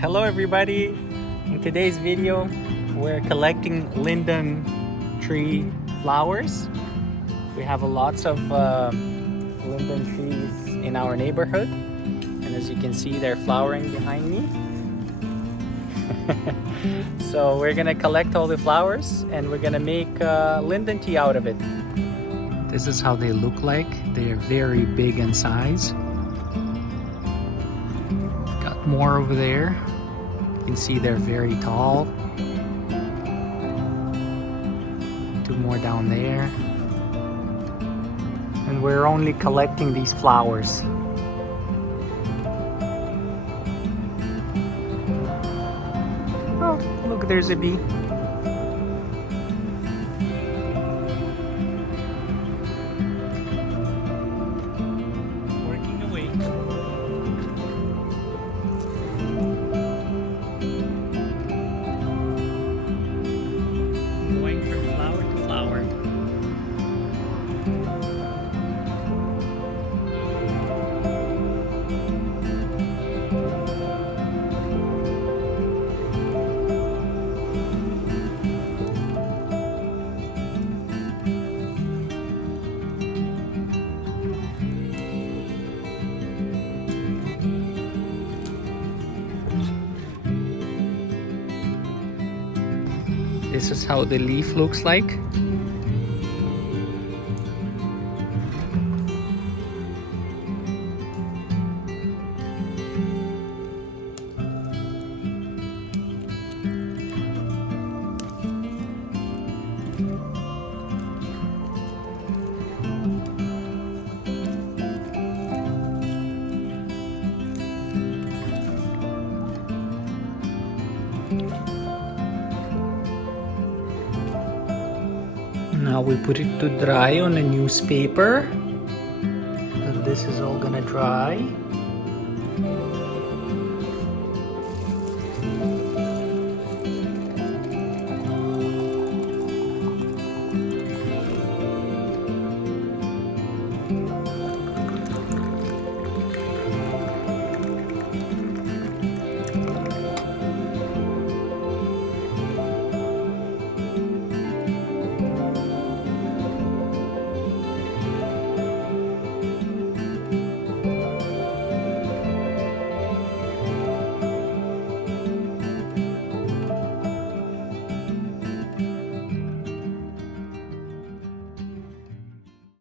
Hello everybody! In today's video we're collecting linden tree flowers. We have lots of linden trees in our neighborhood, and as you can see they're flowering behind me. So we're gonna collect all the flowers and we're gonna make linden tea out of it. This is how they look like. They are very big in size. Got more over there. You can see they're very tall. Two more down there. And we're only collecting these flowers. Oh, look, there's a bee. Working away. Going from flower to flower. This is how the leaf looks like. Now we put it to dry on a newspaper. So this is all gonna dry.